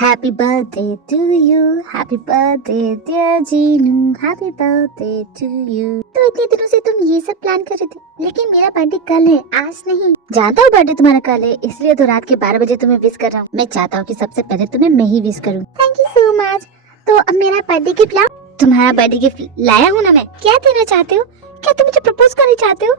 Happy birthday to you, happy birthday dear Jinu, happy birthday to you। तो इतने दिनों से तुम ये सब प्लान कर रहे थे, लेकिन मेरा बर्थडे कल है, आज नहीं। जानता हूँ बर्थडे तुम्हारा कल है, इसलिए तो रात के 12 बजे तुम्हें विश कर रहा हूँ। मैं चाहता हूँ कि सबसे पहले तुम्हें मैं ही विश करूँ। Thank you so much. तो अब मेरा बर्थडे गिफ्ट लाओ। तुम्हारा बर्थडे गिफ्ट लाया हूँ ना मैं। क्या देना चाहते हो? क्या तुम मुझे प्रपोज करना चाहते हो?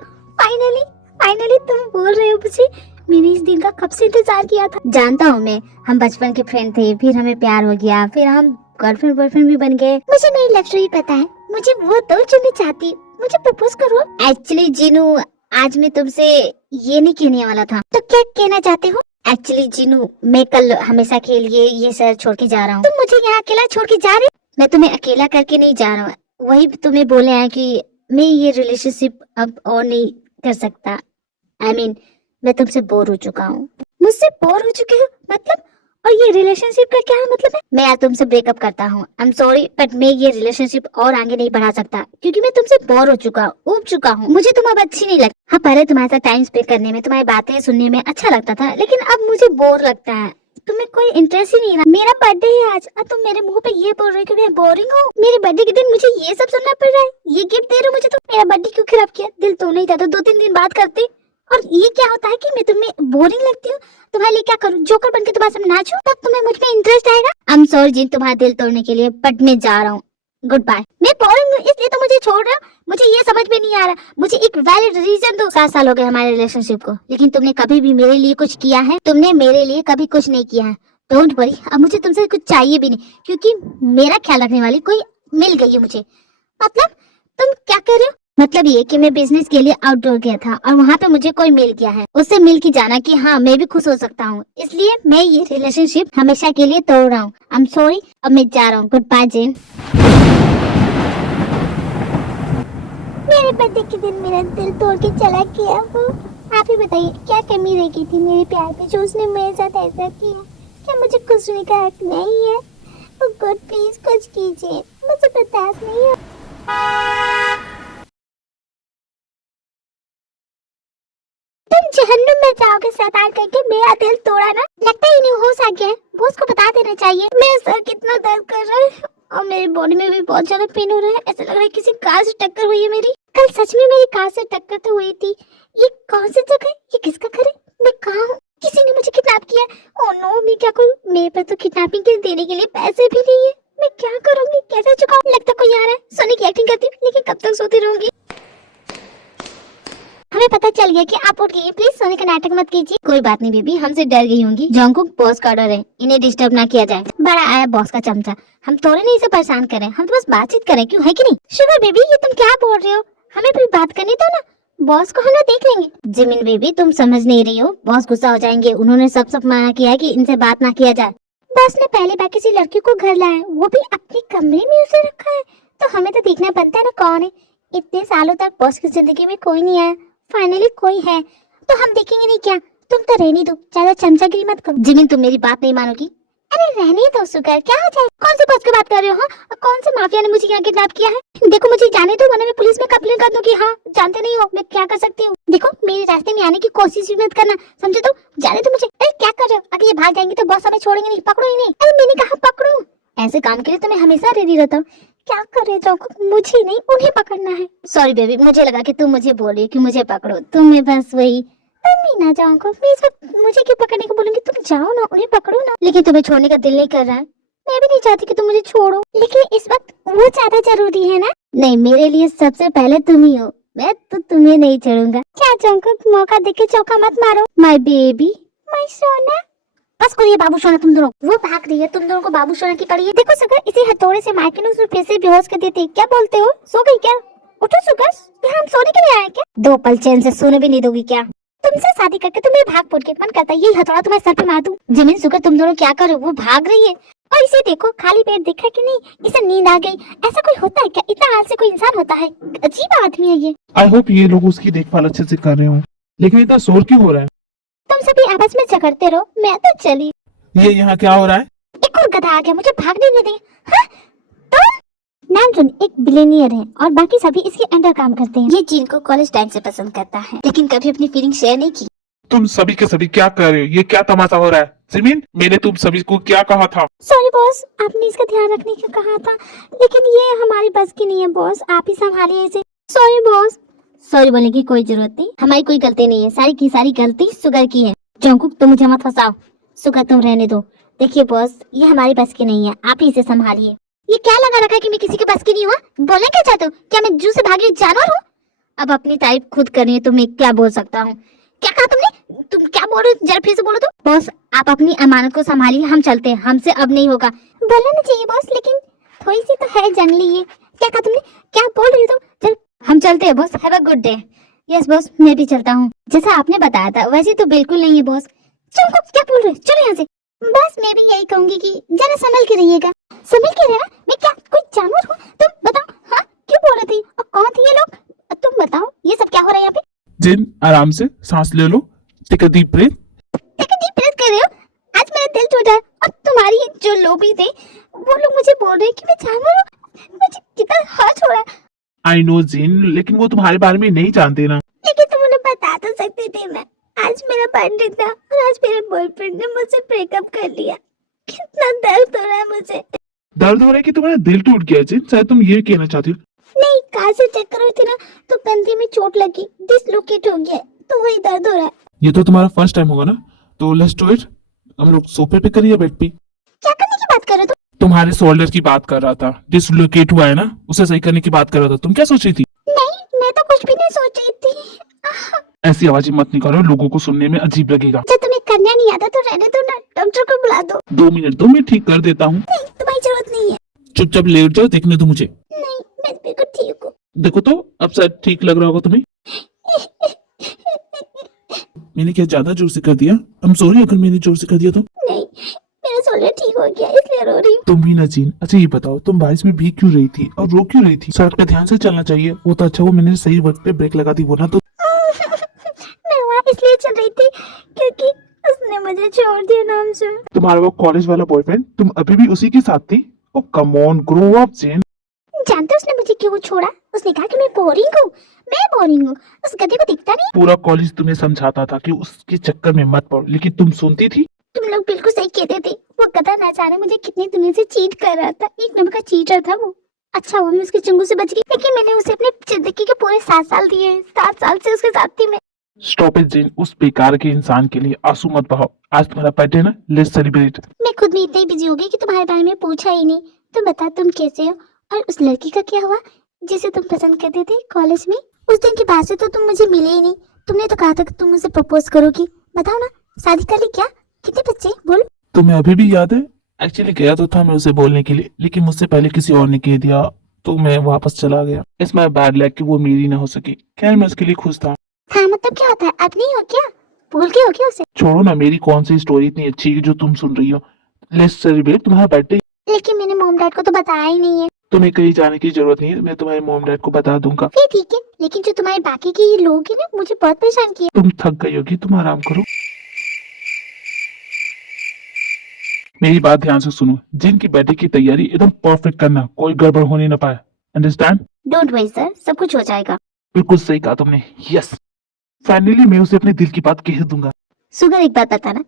फाइनली तुम बोल रहे हो मुझे। मैंने इस दिन का कब से इंतजार किया था। जानता हूँ मैं, हम बचपन के फ्रेंड थे, फिर हमें प्यार हो गया, फिर हम गर्लफ्रेंड बॉयफ्रेंड भी बन गए। मुझे मेरी लव स्टोरी पता है, मुझे वो दो जो मैं चाहती। मुझे प्रपोज करो। एक्चुअली जीनू, आज मैं तुमसे ये नहीं कहने वाला था। तो क्या कहना चाहते हो? एक्चुअली जीनू, मैं कल हमेशा के लिए ये शहर छोड़ के जा रहा हूँ। तुम मुझे यहाँ अकेला छोड़ के जा रहे हो? मैं तुम्हें अकेला करके नहीं जा रहा हूँ। वही तुम्हें बोले हैं कि मैं ये रिलेशनशिप अब और नहीं कर सकता। I mean, मैं तुमसे बोर हो चुका हूँ। मुझसे बोर हो चुके हो मतलब? और ये रिलेशनशिप का क्या मतलब है? मैं आज तुमसे ब्रेकअप करता हूँ। आई एम सॉरी, बट मैं ये रिलेशनशिप और आगे नहीं बढ़ा सकता, क्योंकि मैं तुमसे बोर हो चुका हूँ, ऊब चुका हूँ। मुझे तुम अब अच्छी नहीं लगती। हाँ, पहले तुम्हारे साथ टाइम स्पेंड करने में, तुम्हारी बातें सुनने में अच्छा लगता था, लेकिन अब मुझे बोर लगता है। तुम्हें कोई इंटरेस्ट ही नहीं रहा। मेरा बर्थडे है आज और तुम मेरे मुंह पे ये बोल रहे हो कि मैं बोरिंग हूँ। मेरे बर्थडे के दिन मुझे ये सब सुनना पड़ रहा है। ये गिफ्ट दे रहे हो मुझे। तो मेरा बर्थडे क्यों खराब किया? दिल तो नहीं था तो 2-3 दिन बात करते। और ये क्या होता है कि मैं तुम्हें बोरिंग लगती हूँ? तुम्हारे लिए क्या करूँ? जोकर बनके तुम्हारे सामने नाचूं? तब तुम्हें मुझ में इंटरेस्ट आएगा। आई एम सॉरी जी, तुम्हारा दिल तोड़ने के लिए, बट मैं जा रहा हूँ। Good bye. मैं बोरिंग हूँ इसलिए तो मुझे छोड़ रहा। मुझे ये समझ में नहीं आ रहा। मुझे एक वैलिड रीजन दो। 7 साल हो गए हमारे रिलेशनशिप को, लेकिन तुमने कभी भी मेरे लिए कुछ किया है? तुमने मेरे लिए कभी कुछ नहीं किया है। डोंट वरी, अब मुझे तुमसे कुछ चाहिए भी नहीं, क्योंकि मेरा ख्याल रखने वाली कोई मिल गई है मुझे। मतलब तुम क्या कर रहे हो? मतलब ये कि मैं बिजनेस के लिए आउटडोर गया था और वहाँ पे मुझे कोई मिल गया है। उससे मिल के जाना कि हाँ मैं भी खुश हो सकता हूँ, इसलिए मैं ये रिलेशनशिप हमेशा के लिए तोड़ रहा हूँ। आई एम सॉरी, अब मैं जा रहा हूँ। गुड बाय जिन। मेरे बर्थडे के दिन मेरा दिल तोड़ के चला गया वो। आप ही बताइए क्या कमी रह गई थी मेरे प्यार में जो उसने मेरे साथ ऐसा किया? क्या मुझे खुश होने का हक नहीं है? ओ गॉड प्लीज कुछ कीजिए, मुझे बर्दाश्त नहीं है। तुम जहन्नुम में जाओगे शैतान करके। मेरा दिल तोड़ा ना, लगता ही नहीं होश आ गया। बॉस को बता देना चाहिए। मेरा सर कितना दर्द कर रहा है और मेरी बॉडी में भी बहुत ज्यादा पेन हो रहा है। ऐसा लग रहा है किसी कार से टक्कर हुई है मेरी। कल सच में मेरी कार से टक्कर तो हुई थी। ये कौन सी जगह है? ये किसका घर है? मैं कहाँ हूँ? किसी ने मुझे किडनैप किया। ओह नो, मैं क्या करूँ? मेरे पास तो किडनैपिंग के देने के लिए पैसे भी नहीं है। मैं क्या करूँगी? कैसे चुकाऊँ? लगता कोई आ रहा है। सोने की एक्टिंग करती हूँ, लेकिन कब तक सोती रहूंगी? हमें पता चल गया कि आप उठ गई। प्लीज सोने का नाटक मत कीजिए। कोई बात नहीं बेबी, हमसे डर गई होंगी। जॉन्गकुक बॉस का ऑर्डर है, इन्हें डिस्टर्ब ना किया जाए। बड़ा आया बॉस का चमचा। हम थोड़े नहीं इसे परेशान करें, हम तो बस बातचीत करें, क्यों है कि नहीं? शुगर बेबी, ये तुम क्या बोल रहे हो? हमें भी बात करनी तो ना, बॉस को हम लोग देख लेंगे। जिमिन बेबी, तुम समझ नहीं रही हो, बॉस गुस्सा हो जाएंगे। उन्होंने सब मना किया है कि इनसे बात ना किया जाए। बॉस ने पहली बार किसी लड़की को घर लाया है, वो भी अपने कमरे में उसे रखा है, तो हमें तो देखना बनता है ना कौन है। इतने सालों तक बॉस की जिंदगी में कोई नहीं आया, फाइनली कोई है, तो हम देखेंगे नहीं क्या? तुम तो रहने दो, ज्यादा चमचागिरी मत करो। जिमिन, तुम मेरी बात नहीं मानोगी? अरे रहने दो सुगर, क्या हो जाए? कौन से बॉस की बात कर रहे हो? हाँ, कौन से माफिया ने मुझे यहाँ किडनैप किया है? देखो मुझे जाने दो, वरना मैं पुलिस में कंप्लेन कर दूंगी। हाँ, जानते नहीं हो मैं क्या कर सकती हूँ। देखो मेरे रास्ते में आने की कोशिश भी मत करना, समझे? तो जाने दो मुझे। अरे क्या कर रहे हो? अगर ये भाग जाएंगे तो बॉस हमें छोड़ेंगे नहीं। पकड़ो ही नहीं। अरे मैंने कहा पकड़ो। ऐसे काम के लिए तो मैं हमेशा रेडी रहता हूँ। क्या कर रहे हो? मुझे नहीं, उन्हें पकड़ना है। सॉरी बेबी, मुझे लगा कि तुम मुझे बोल रही हो कि मुझे पकड़ो, तुम्हें बस वही। तुम ही ना जाओ, मुझे क्यों पकड़ने को बोलूंगी? तुम जाओ ना, उन्हें पकड़ो ना। लेकिन तुम्हें छोड़ने का दिल नहीं कर रहा है। मैं भी नहीं चाहती कि तुम मुझे छोड़ो, लेकिन इस वक्त वो ज्यादा जरूरी है ना? नहीं, मेरे लिए सबसे पहले तुम ही हो। मैं तो तुम्हें नहीं छोड़ूंगा। क्या जॉन्गकुक, मौका देके चौका मत मारो। माय बेबी, माय सोना। बस करिए बाबू सोना, तुम दोनों। वो भाग रही है, तुम दोनों को बाबू सोना की पड़ी है। देखो सुगर, इसी हथौड़े से मार के उसने फिर से बेहोश कर देते। क्या बोलते हो? सो गई क्या? उठो सुगर, यहाँ हम सोने के लिए आए क्या? 2 पल चैन से सोने भी नहीं दोगी क्या? तुमसे शादी करके तुम्हें भाग पड़ के मन करता है यही हथौड़ा तुम्हारे सर पे मार दूं। जिमिन, सुगर, तुम दोनों क्या करो? वो भाग रही है और इसे देखो, खाली पेट दिखा कि नहीं? इसे नींद आ गई। ऐसा कोई होता है क्या? इतना आलसी कोई इंसान होता है? अजीब आदमी है ये। आई होप ये लोग उसकी देखभाल अच्छे से कर रहे हो, लेकिन इतना शोर क्यों हो रहा है? तुम सभी आपस में झगड़ते रहो, मैं तो चली। ये यहाँ क्या हो रहा है? एक और गधा आ गया, मुझे भागने नहीं देंगे। हाँ? तुम? नामजुन एक बिलियनियर है और बाकी सभी इसके अंडर काम करते हैं। ये जीन को कॉलेज टाइम से पसंद करता है, लेकिन कभी अपनी फीलिंग शेयर नहीं की। तुम सभी के सभी क्या कर रहे हो? ये क्या तमाशा हो रहा है? जिमिन, मैंने तुम सभी को क्या कहा था? सॉरी बॉस, आपने इसका ध्यान रखने का कहा था, लेकिन ये हमारी बस की नहीं है बॉस, आप ही संभालिए इसे। Sorry boss. सॉरी बोलने की कोई जरूरत नहीं, हमारी कोई गलती नहीं है, सारी की सारी गलती सुगर की है। जंकुक तुम मुझे मत फंसाओ, सुगर तुम रहने दो। देखिए बॉस, ये हमारी बस की नहीं है, आप ही इसे संभालिए। ये क्या लगा रखा है कि मैं किसी के बस की नहीं हुआ? बोलना क्या चाहते हो? क्या मैं जू से भागी हुई जानवर हूँ? अब अपनी तारीफ खुद करनी है तो मैं क्या बोल सकता हूँ? क्या कहा तुमने? तुम क्या बोल रहे हो? जरा फिर से बोलो तो। बॉस, आप अपनी अमानत को संभालिए, हम चलते हैं, हमसे अब नहीं होगा। बोलना नहीं चाहिए बॉस, लेकिन थोड़ी सी तो है जंगली ये। क्या कहा तुमने? क्या बोल रही हो तुम? चल हम चलते हैं boss, have a good day. Yes boss, मैं भी चलता हूँ, जैसा आपने बताया था वैसे तो बिल्कुल नहीं है बॉस। चलो क्या बोल रहे हो, चलो यहाँ से। बस मैं भी यही कहूंगी कि जरा संभल के रहिएगा। संभल के रहना? मैं क्या कोई जानवर हूँ? तुम बताओ, हाँ क्यों बोल रही थी और कौन थे ये लोग? तुम बताओ, ये सब क्या हो रहा है यहाँ पे? जिन, आराम से सांस ले लो, take a deep breath. Take a deep breath कर रहे हो? आज मेरा दिल टूटा है और तुम्हारी जो लोभी थे वो लोग मुझे बोल रहे हैं कि मैं जानवर हूँ। मुझे कितना हर्ट हो रहा है। आई नो जिन, लेकिन वो तुम्हारे बारे में नहीं जानते ना। लेकिन तुम उन्हें बता तो सकते थे ना। आज मेरा बर्थडे था और आज मेरे बॉयफ्रेंड ने मुझसे ब्रेकअप कर लिया। कितना दर्द हो रहा है मुझे। दर्द हो रहा है कि तुम्हारा दिल टूट गया जिन? शायद तुम ये कहना चाहती हो। नहीं, कार से चक्कर हुई थी ना, तो कंधे में चोट लगी, डिसलोकेट हो गया, तो वही दर्द हो रहा है। ये तो तुम्हारा फर्स्ट टाइम होगा ना, तो लेट्स डू इट। हम लोग सोफे पे करिए, बेड पे। क्या करने की बात कर रहे हो तुम? तुम्हारे शोल्डर की बात कर रहा था, डिसलोकेट हुआ है ना, उसे सही करने की बात कर रहा था। तुम क्या सोच रही थी? नहीं, मैं तो कुछ भी नहीं सोच रही थी। ऐसी आवाजें मत निकालो, लोगों को सुनने में अजीब लगेगा। जब तुम्हें करना नहीं आता तो रहने दो ना, डॉक्टर को बुला दो। 2 मिनट दो, मैं ठीक कर देता हूँ। नहीं, तुम्हारी जरूरत नहीं है। चुपचाप लेट जाओ, देखने दो मुझे। नहीं, मैं बिल्कुल ठीक हूँ। देखो तो, अब शायद ठीक लग रहा होगा तुम्हें। मैंने क्या ज्यादा जोर से कर दिया? आई एम सॉरी अगर मैंने जोर से कर दिया तो। नहीं, मेरा शोल्डर ठीक हो गया इसलिए रो रही हूँ। तुम भी ना जीन। अच्छा ये बताओ, तुम बारिश में भीग क्यों रही थी और रो क्यों रही थी? सड़क पे ध्यान से चलना चाहिए। वो तो अच्छा, वो मैंने सही वक्त पे ब्रेक लगा दी, वो ना तो। मैं वहाँ इसलिए चल रही थी क्योंकि उसने मुझे छोड़ दिया नाम से। तुम्हारा वो कॉलेज वाला बॉयफ्रेंड, तुम अभी भी उसी के साथ थी? Oh come on, grow up Jean. जानते हो उसने मुझे क्यों छोड़ा? उसने कहा कि मैं बोरिंग हूँ। मैं बोरिंग हूँ, उस गधे को दिखता नहीं। पूरा कॉलेज तुम्हें समझाता था कि उसके चक्कर में मत पड़ो, लेकिन तुम सुनती थी? तुम लोग बिल्कुल सही कहते थे। वो गधा ना जाने मुझे कितनी दुनिया से चीट कर रहा था। एक नंबर का चीटर था वो। अच्छा हुआ मैं उसके चंगुल से बच गई, लेकिन मैंने उसे अपने जिंदगी के पूरे 7 साल दिए। 7 साल से उसके साथ थी मैं। स्टॉप इट जीन, उस बेकार के इंसान के लिए आंसू मत बहाओ। आज तुम्हारा बर्थडे ना, लेट्स सेलिब्रेट। मैं खुद में इतनी बिजी हो गई कि तुम्हारे बारे में पूछा ही नहीं। तुम बता, तुम कैसे हो? और उस लड़की का क्या हुआ जिसे तुम पसंद करते थे कॉलेज में? उस दिन के बाद से तो तुम मुझे मिले ही नहीं। तुमने तो कहा था कि तुम मुझे प्रपोज करोगी। बताओ ना, शादी कर ली क्या? कितने बच्चे बोल? तुम्हें अभी भी याद है? एक्चुअली गया तो था मैं उसे बोलने के लिए, लेकिन मुझसे पहले किसी और ने कह दिया, तो मैं वापस चला गया। इट्स माय बैड लक कि वो मेरी ना हो सकी। खैर मैं उसके लिए खुश था। हाँ मतलब क्या होता है? अब नहीं हो क्या? भूल गए हो क्या उसे? छोड़ो ना, मेरी कौन सी स्टोरी इतनी अच्छी है जो तुम सुन रही हो। लेट्स सेलिब्रेट तुम्हारा बर्थडे। लेकिन मैंने मॉम डैड को तो बताया ही नहीं है। तुम्हें कहीं जाने की जरूरत नहीं है, मैं तुम्हारे मॉम डैड को बता दूंगा। फिर ठीक है, लेकिन जो तुम्हारे बाकी के ये लोग हैं ना, मुझे बहुत परेशान किया। तुम थक गई होगी, तुम आराम करो। मेरी बात ध्यान से सुनो, जिनकी बर्थडे की तैयारी एकदम परफेक्ट करना, कोई गड़बड़ होने न पाए। अंडरस्टैंड? डोंट वरी सर, सब कुछ हो जाएगा। बिल्कुल सही कहा तुमने। यस, फाइनली मैं उसे अपने दिल की बात कह दूंगा। सुगर एक बात बताना,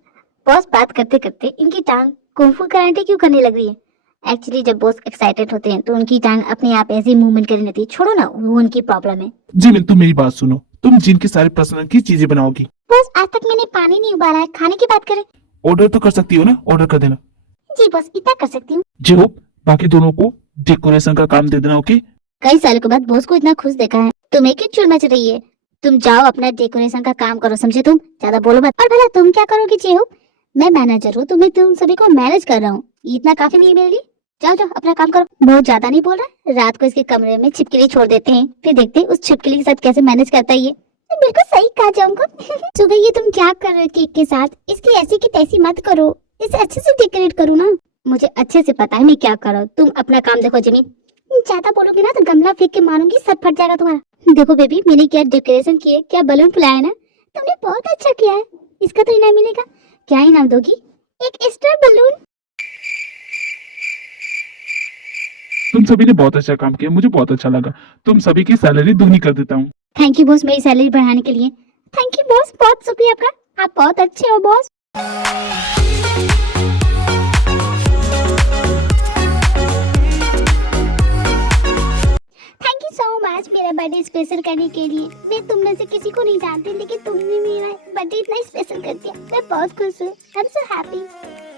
बॉस बात करते करते इनकी टांग कुंफू कराटे क्यों करने लग रही है? एक्चुअली जब बॉस एक्साइटेड होते हैं तो उनकी टांग अपने आप ऐसे मूवमेंट करने लगती है। छोड़ो ना, वो उनकी प्रॉब्लम है। जिन, तुम मेरी बात सुनो, तुम जिन के सारे पसंद की चीजें बनाओगी। बॉस आज तक मैंने पानी नहीं उबाला है, खाने की बात करें। ऑर्डर तो कर सकती हो ना, ऑर्डर कर देना। जी बॉस, इतना कर सकती हूँ। जी हो, बाकी दोनों को डेकोरेशन का काम दे देना। ओके? कई सालों के बाद बॉस को इतना खुश देखा है। तुम्हें क्यों चुल मच रही है? तुम जाओ अपना डेकोरेशन का काम करो, समझे? तुम ज्यादा बोलो मत। और भला तुम क्या करोगी चेहू? मैं मैनेजर हूँ, तुम्हें तुम सभी को मैनेज कर रहा हूँ। इतना काफी नहीं है मेरे लिए? जाओ जाओ अपना काम करो। बहुत ज्यादा नहीं बोल रहा। रात को इसके कमरे में छिपकली छोड़ देते हैं, फिर देखते हैं उस छिपकली के साथ कैसे मैनेज करता है ये। बिल्कुल सही कहा जाऊंगा। सुबह ये तुम क्या कर रहे हो केक के साथ? इसकी ऐसी की तैसी मत करो, इसे अच्छे से डेकोरेट करो ना। मुझे अच्छे से पता है मैं क्या कर रहा हूँ। तुम अपना काम देखो जिमी। ज्यादा बोलोगे ना तो गमला फेंक के मारूंगी, सब फट जाएगा तुम्हारा। देखो बेबी, मैंने क्या डेकोरेशन किया, क्या बलून फुलाया ना। तुमने बहुत अच्छा किया है। इसका तो इनाम मिलेगा। क्या इनाम दोगी? एक एक्स्ट्रा बलून। तुम सभी ने बहुत अच्छा काम किया, मुझे बहुत अच्छा लगा। तुम सभी की सैलरी दुगनी कर देता हूँ। थैंक यू बॉस, मेरी सैलरी बढ़ाने के लिए। थैंक यू बॉस, बहुत शुक्रिया आपका। आप बहुत अच्छे हो boss. Thank you so much मेरा बर्थडे स्पेशल करने के लिए। मैं तुम में से किसी को नहीं जानती, लेकिन तुमने मेरा बर्थडे इतना स्पेशल कर दिया। मैं बहुत खुश हूँ। I am so happy.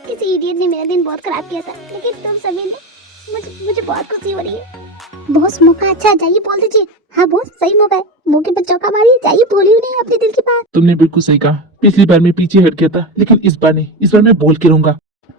किसी इडियट ने मेरा दिन बहुत खराब किया था, लेकिन तुम सभी ने मुझे बहुत खुशी हो रही है। बॉस मौका अच्छा, जाइए बोल दीजिए। हाँ बॉस, सही मौका है, मौके पर चौका मारिए, जाइए बोलिए नहीं अपने दिल की बात। तुमने बिल्कुल सही कहा। पिछली बार मैं पीछे हट गया था, लेकिन इस बार नहीं, इस बार मैं बोल के रहूंगा।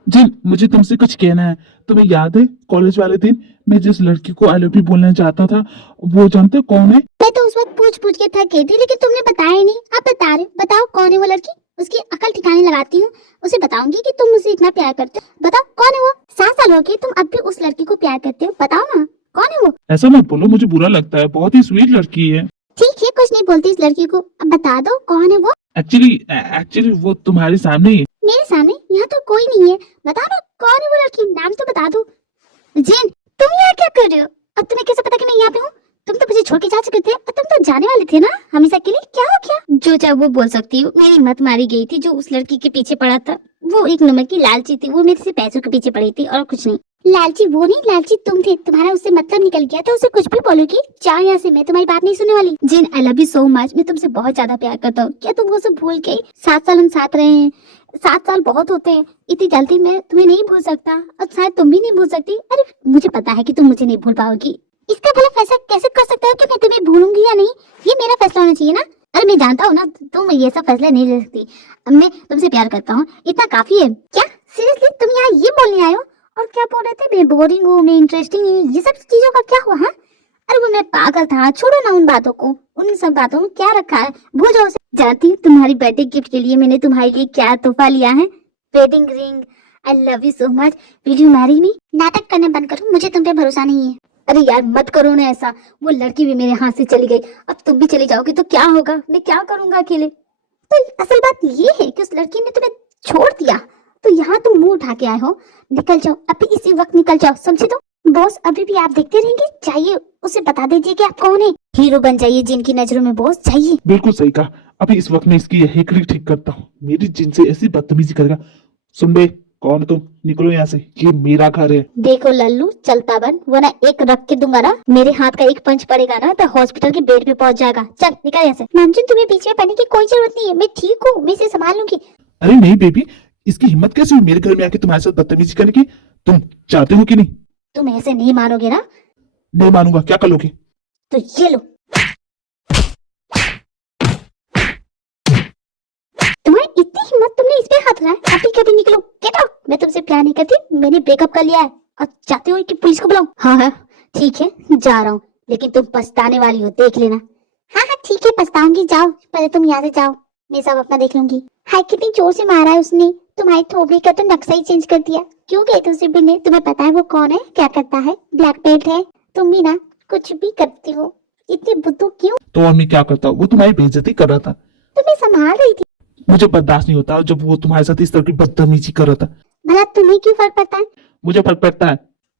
जिन, मुझे तुमसे कुछ कहना है। तुम्हें याद है कॉलेज वाले दिन मैं जिस लड़की को आई लव यू बोलना चाहता था, वो जानते हो कौन है? मैं तो उस वक्त पूछ के थक गई थी, लेकिन तुमने बताया ही नहीं। आप बता रहे हो, बताओ कौन है वो लड़की। उसकी अकल ठिकाने लगाती हूँ, उसे बताऊंगी कि तुम मुझे इतना प्यार करते हो। बताओ कौन है वो। 7 साल हो गए, तुम अब भी उस लड़की को प्यार करते हो। बताओ ना कौन है वो। ऐसा मत बोलो, मुझे बुरा लगता है। बहुत ही स्वीट लड़की है। ठीक है, कुछ नहीं बोलती इस लड़की को। अब बता दो कौन है वो। एक्चुअली वो तुम्हारे सामने ही है। मेरे सामने? यहाँ तो कोई नहीं है। बता दो कौन है वो लड़की, नाम तो बता दो। जिन, तुम यहाँ क्या कर रहे हो? अब तुम्हें कैसे पता कि मैं यहाँ पे हूँ? तुम तो मुझे छोड़ के जा चुके थे, और तुम तो जाने वाले थे ना हमेशा के लिए। क्या हो गया? जो चाहे वो बोल सकती हूँ। मेरी मत मारी गई थी। जो उस लड़की के पीछे पड़ा था, वो एक नंबर की लालची थी। वो मेरे से पैसों के पीछे पड़ी थी और कुछ नहीं। लालची वो नहीं, लालची तुम थे। तुम्हारा उससे मतलब निकल गया था। उसे कुछ भी बोलोगी, जाओ यहाँ से, मैं तुम्हारी बात नहीं सुनने वाली। Jin, I love you so much. मैं तुमसे बहुत ज्यादा प्यार करता हूँ। क्या तुम वो सब भूल गई? 7 साल हम साथ रहे हैं। 7 साल बहुत होते हैं। इतनी जल्दी मैं तुम्हें नहीं भूल सकता, और शायद तुम भी नहीं भूल सकती। अरे मुझे पता है कि तुम मुझे नहीं भूल पाओगी। इसका भला फैसला कैसे कर सकते हो कि मैं तुम्हें भूलूंगी या नहीं? ये मेरा फैसला होना चाहिए ना। अरे मैं जानता हूँ ना, तुम ये सब फैसला नहीं ले सकती। अब मैं तुमसे प्यार करता हूँ, इतना काफी है। क्या सीरियसली तुम यहाँ ये बोलने आए हो? और क्या बोल रहे थे, मैं बोरिंग हूँ, मैं इंटरेस्टिंग नहीं हूँ, ये सब चीजों का क्या हुआ है? अरे वो मैं पागल था, छोड़ो ना उन बातों को। उन सब बातों में क्या रखा है, भूल जाओ उसे। जानती हूँ तुम्हारी बर्थडे गिफ्ट के लिए मैंने तुम्हारे लिए क्या तोहफा लिया है? Wedding ring. I love you so much. Will you marry me? नाटक करने बंद करो, मुझे तुम पे भरोसा नहीं है। अरे यार मत करो ना ऐसा। वो लड़की भी मेरे हाथ से चली गई, अब तुम भी चली जाओगी तो क्या होगा? मैं क्या करूंगा अकेले? तो असल बात ये है कि उस लड़की ने तुम्हें छोड़ दिया, तो यहाँ तुम मुंह उठा के आए हो। निकल जाओ अभी, इसी वक्त निकल जाओ, समझे? तो बॉस अभी भी आप देखते रहेंगे? चाहिए उसे बता दीजिए कि आप कौन है। हीरो बन जाइए जिनकी नजरों में बॉस, चाहिए। बिल्कुल सही कहा। अभी इस वक्त मैं इसकी यही क्लिक ठीक करता हूँ। मेरी जिन से ऐसी बदतमीजी करेगा। सुन बे, कौन हो तुम? निकलो यहाँ से, ये मेरा घर है। देखो लल्लू, चलता बन, वरना एक रख के दूंगा ना। मेरे हाथ का एक पंच पड़ेगा ना तो हॉस्पिटल के बेड पे पहुंच जाएगा। चल निकल यहाँ से। नामचुन, तुम्हें बीच में पड़ने की कोई जरूरत नहीं है। मैं ठीक हूँ, मैं इसे संभाल लूंगी। अरे नहीं बेबी, इसकी हिम्मत कैसे हुई मेरे घर में आके तुम्हारे साथ बदतमीजी करने की? तुम चाहते हो कि नहीं? तुम ऐसे नहीं मारोगे ना? नहीं मानूंगा। क्या कर लोगे? तो ये लो। तुम्हारी इतनी हिम्मत, तुमने इस पे हाथ रखा है? अभी कभी निकलो, गेट आउट। मैं तुमसे प्यार नहीं करती, मैंने ब्रेकअप कर लिया है। और चाहते हो कि पुलिस को बुलाऊं? हाँ हाँ ठीक है, जा रहा हूँ, लेकिन तुम पछताने वाली हो, देख लेना। हाँ हाँ ठीक है, पछताऊंगी। जाओ पहले तुम यहाँ से जाओ, मैं सब अपना देख लूंगी। हाय कितनी जोर से मारा है उसने। तुम्हारी थोबड़ी का तो नक्शा ही चेंज कर दिया। क्यों गए थे उसे मिलने? तुम्हें पता है वो कौन है, क्या करता है? ब्लैक बेल्ट है। तुम भी ना कुछ भी करती हो, इतनी बुद्धू क्यों? तो और मैं क्या करता? वो तुम्हारी बेइज्जती कर रहा था। तुम्हें संभाल रही थी। मुझे बर्दाश्त नहीं होता जब वो तुम्हारे साथ इस तरह की बदतमीजी कर रहा था। भला तुम्हें क्यों फर्क पड़ता है? मुझे फर्क पड़ता है।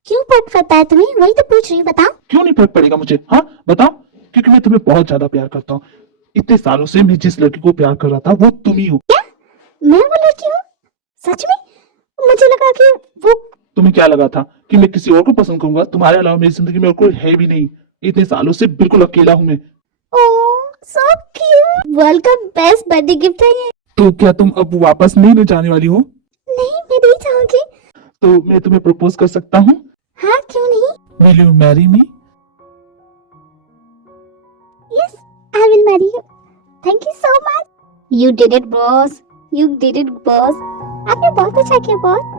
क्यों फर्क पड़ता है तुम्हें? वही तो पूछ रही हूँ, बताओ। क्यों नहीं फर्क पड़ेगा मुझे? हाँ बताओ। क्योंकि मैं तुम्हें बहुत ज्यादा प्यार करता हूँ। इतने सालों से मैं जिस लड़की को प्यार कर रहा था वो तुम ही हो। क्या मैं वो लड़की हूँ? सच में? मुझे लगा कि वो। तुम्हें क्या लगा था कि मैं किसी और को पसंद करूंगा? तुम्हारे अलावा मेरी जिंदगी में और कोई है भी नहीं। इतने सालों से बिल्कुल अकेला हूँ मैं। ओह सो क्यूट। वर्ल्ड का बेस्ट बर्थडे गिफ्ट है ये। तो क्या तुम अब वापस नहीं जाने वाली हो? नहीं, मैं नहीं चाहूंगी। तो मैं तुम्हें प्रपोज कर सकता हूँ। हाँ क्यों नहीं? Will you marry me? Yes, I will marry you. Thank you so much. You did it boss, you did it boss. आपने बहुत अच्छा किया बॉस।